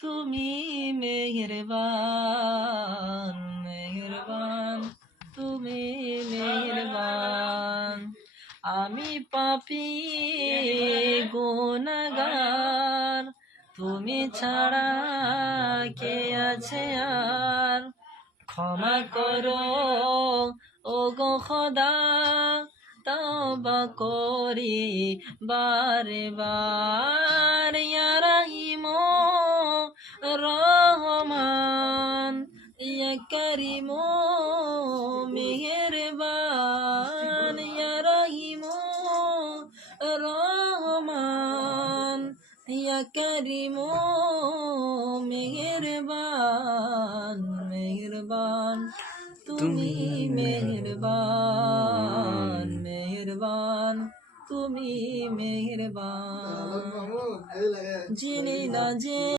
তুমি মেহেরবান মেহেরবান তুমি মেহেরবান আমি পাপী গুনাহগার তুমি ছাড়া কে আছে আর ক্ষমা করো ও গো খোদা তওবা করি বারে বার ইয়া রহিম রহমান ইয়া করিম মেহেরবান ইয়া রহিম রহমান ইয়া করিম মেহেরবান মেহেরবান তুমি মেহেরবান মেহেরবান তুমি মেহেরবান জেনে না